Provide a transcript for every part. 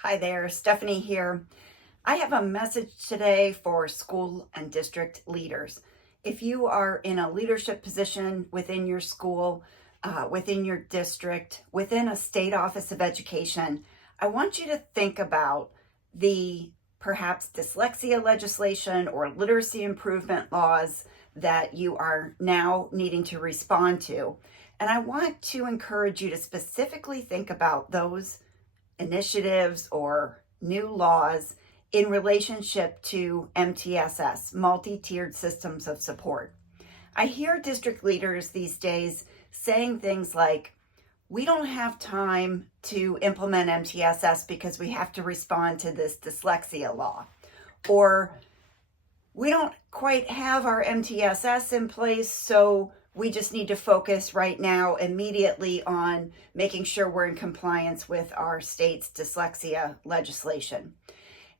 Hi there, Stephanie here. I have a message today for school and district leaders. If you are in a leadership position within your school, within your district, within a state office of education, I want you to think about the perhaps dyslexia legislation or literacy improvement laws that you are now needing to respond to. And I want to encourage you to specifically think about those initiatives or new laws in relationship to MTSS, multi-tiered systems of support. I hear district leaders these days saying things like, we don't have time to implement MTSS because we have to respond to this dyslexia law. Or we don't quite have our MTSS in place, so we just need to focus right now immediately on making sure we're in compliance with our state's dyslexia legislation.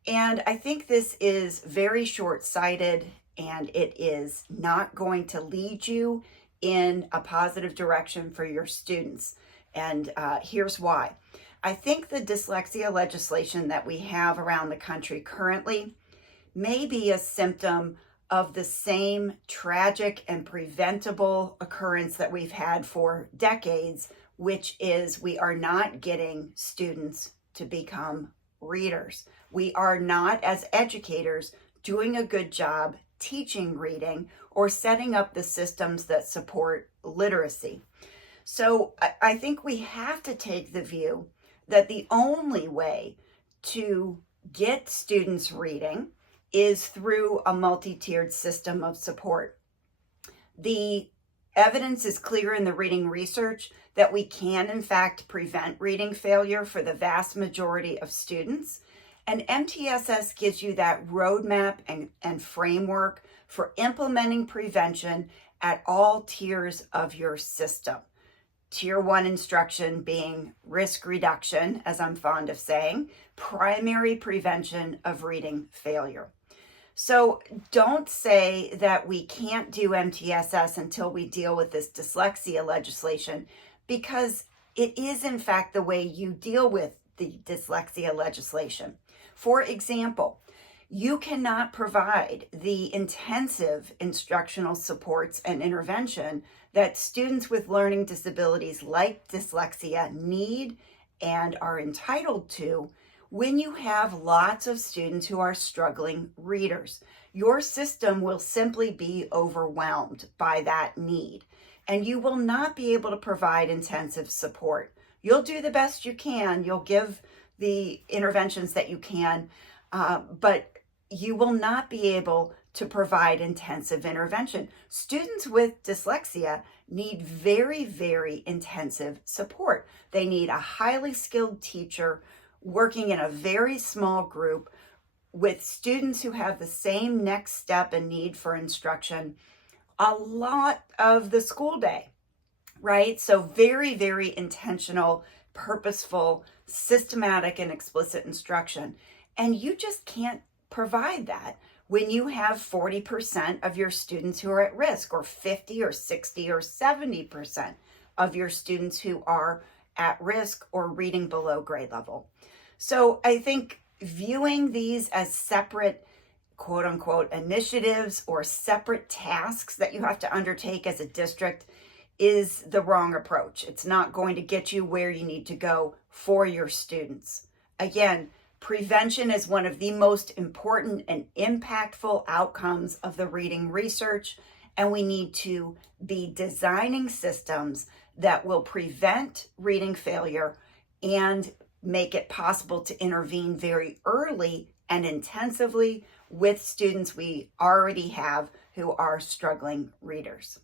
And I think this is very short-sighted, and it is not going to lead you in a positive direction for your students. And here's why. I think the dyslexia legislation that we have around the country currently may be a symptom of the same tragic and preventable occurrence that we've had for decades, which is we are not getting students to become readers. We are not, as educators, doing a good job teaching reading or setting up the systems that support literacy. So I think we have to take the view that the only way to get students reading is through a multi-tiered system of support. The evidence is clear in the reading research that we can, in fact, prevent reading failure for the vast majority of students. And MTSS gives you that roadmap and framework for implementing prevention at all tiers of your system. Tier 1 instruction being risk reduction, as I'm fond of saying, primary prevention of reading failure. So don't say that we can't do MTSS until we deal with this dyslexia legislation, because it is in fact the way you deal with the dyslexia legislation. For example, you cannot provide the intensive instructional supports and intervention that students with learning disabilities like dyslexia need and are entitled to when you have lots of students who are struggling readers. Your system will simply be overwhelmed by that need, and you will not be able to provide intensive support. You'll do the best you can. You'll give the interventions that you can, but you will not be able to provide intensive intervention. Students with dyslexia need very, very intensive support. They need a highly skilled teacher working in a very small group with students who have the same next step and need for instruction a lot of the school day, right? So very, very intentional, purposeful, systematic, and explicit instruction. And you just can't provide that when you have 40% of your students who are at risk, or 50 or 60 or 70% of your students who are at risk or reading below grade level. So I think viewing these as separate, quote unquote, initiatives or separate tasks that you have to undertake as a district is the wrong approach. It's not going to get you where you need to go for your students. Again, prevention is one of the most important and impactful outcomes of the reading research, and we need to be designing systems that will prevent reading failure and make it possible to intervene very early and intensively with students we already have who are struggling readers.